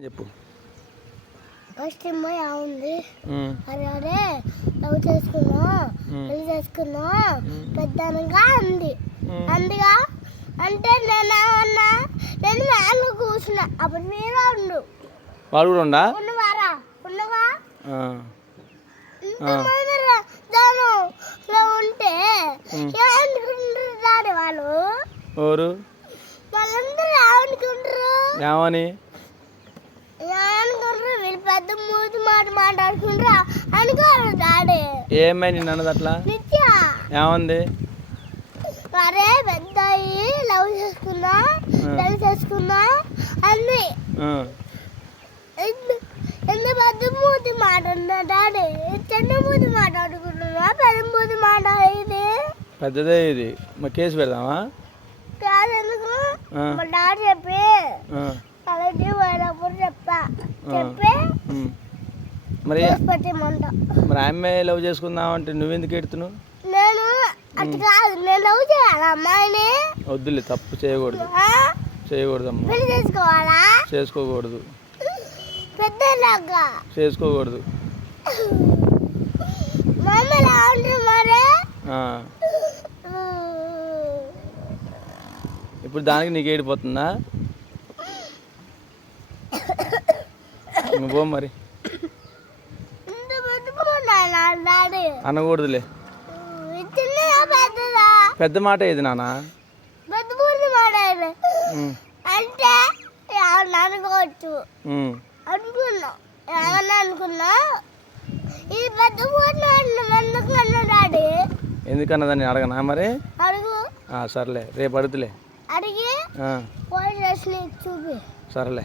చెప్పు. ఫస్ట్ అమ్మాయి ఉంది అరే అరే లవ్ చేసుకున్నా పెళ్లి చేసుకున్నా పెద్దనగా అంది అందుగా అంటే నేనేమన్నా నేను మేలు కూర్చున్నా అప్పుడు మీరు ఉండు వాడు కూడా ఉండా ఉన్నవారా ఉన్నవా దానిలో ఉంటే ఏమనుకుంటారు వాళ్ళు ఎవరు వాళ్ళందరూ ఏమనుకుంటారు ఏమని వీళ్ళు పెద్ద మూతి మాట మాట్లాడుకుంటారా అనుకోరు డాడీ ఏమై నిన్ను అన్నది అట్లా ఏమంది అరే పెద్ద లవ్ చేసుకున్నా పెళ్లి చేసుకున్నా అన్ని ఎంత పెద్ద మూతి మాట్లాడుతున్నా డాడీ చిన్న మూతి మాట్లాడుకుంటున్నా పెద్ద మూతి మాట్లాడేది పెద్దదే ఇది మరి కేసు పెడదామా కాదు ఎందుకు మా డాడీ చెప్పి అలాంటి పోయినప్పుడు చెప్పి మరి మరి అమ్మాయి లవ్ చేసుకుందాం అంటే నువ్వెందుకు ఎడుతున్నావు నేను అటు కాదు నేను లవ్ చేయాలి అమ్మాయిని వద్దులే తప్పు చేయకూడదు చేయకూడదమ్మా పెళ్లి చేసుకోవాలా చేసుకోకూడదు పెద్దలాగా చేసుకోకూడదు మమ్మీ ఎలా ఉంటుంది మరి ఇప్పుడు దానికి నీకు ఏడిపోతుందా పో మరి అనకూడదులే పెద్ద మాట ఏది నాన్న అంటే అనుకోవచ్చు అనుకున్నా ఏమన్నా అనుకున్నా ఇది పెద్ద ఎందుకన్నా డాడీ ఎందుకన్నదాన్ని అడగనా మరి అడుగు సర్లే రేపు అడుగుతులే అడిగి పోలీస్ స్టేషన్ చూపి సరేలే